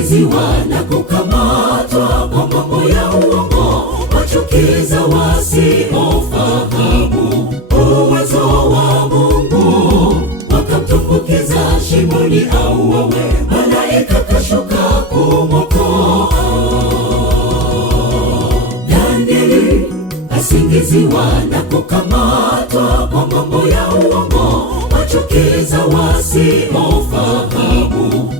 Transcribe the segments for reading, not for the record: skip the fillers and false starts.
wasingiziwa na kukamatwa kwa mambo ya uongo, wachukiza wasiofahamu uwezo wa Mungu, wakamtumbukiza shimoni au wawe, malaika kashuka kumwokoa. Danieli asingiziwa na kukamatwa kwa mambo ya uongo, wachukiza wasiofahamu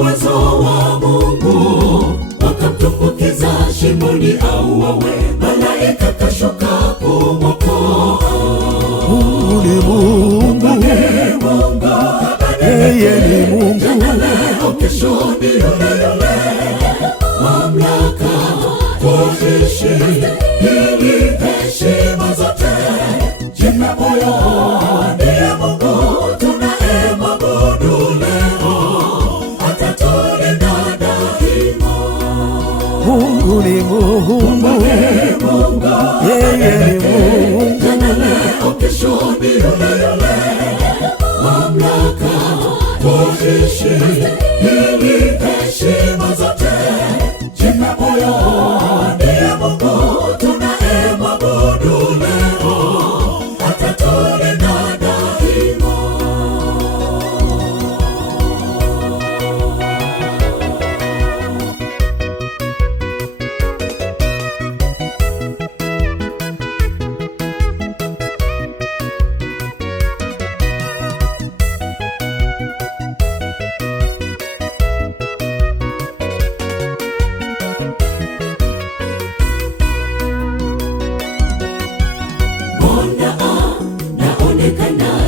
uwezo wa Mungu, wakamtumbukiza shimoni au wawe, malaika kashuka kumwokoa. Mungu ni Mungu, yeye ni Mungu, jana leo kesho ni yule yule, mamlaka kuishi ili heshima zote. Jipe moyo, ndiye Mungu tunayemwabudu leo, atatulinda daima. Mungu ni Mungu, yeye ni Mungu, jana leo kesho ni yule yule, mamlaka kuishi ili heshima zote. Jipe moyo, ndiye Mungu tunayemwabudu leo, atatulinda daima.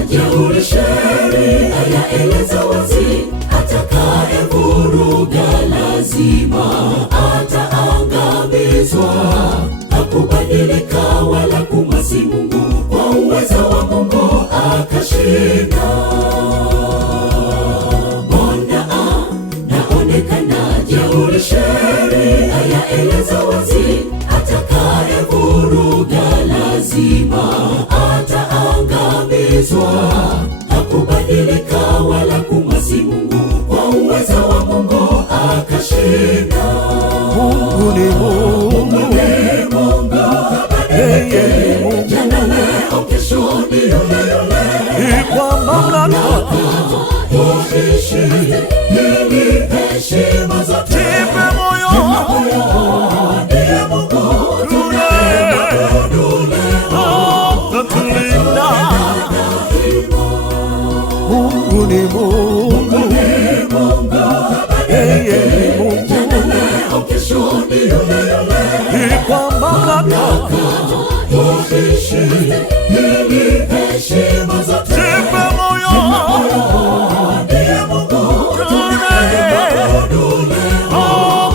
Jeuri sheria yaeleza wazi, atakayevuruga lazima ataangamizwa. Hakubadilika wala kumwasi Mungu, kwa uweza wa Mungu akashinda. Mbona naonekana jeuri sheria yaeleza wazi, atakayevuruga lazima ataangamizwa. Hakubadilika wala kumwasi Mungu, kwa uweza wa Mungu akashinda. Mungu ni Mungu, yeye ni Mungu, jana leo kesho ni yule yule, kwa mamlaka kuishi ili heshima zote. Jipe moyo, ndiye Mungu tunayemwabudu leo, atatulinda. Mungu ni Mungu, yeye ni Mungu, jana leo kesho ni yule yule, kwa mamlaka kuishi ili heshima zote. Jipe moyo, ndiye Mungu tunayemwabudu leo,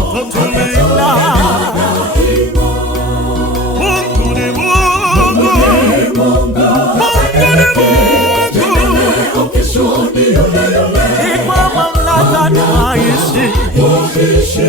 atatulinda. Mungu ni Mungu, jana leo kesho ni yule yule, kwa mamlaka naishi, kuishi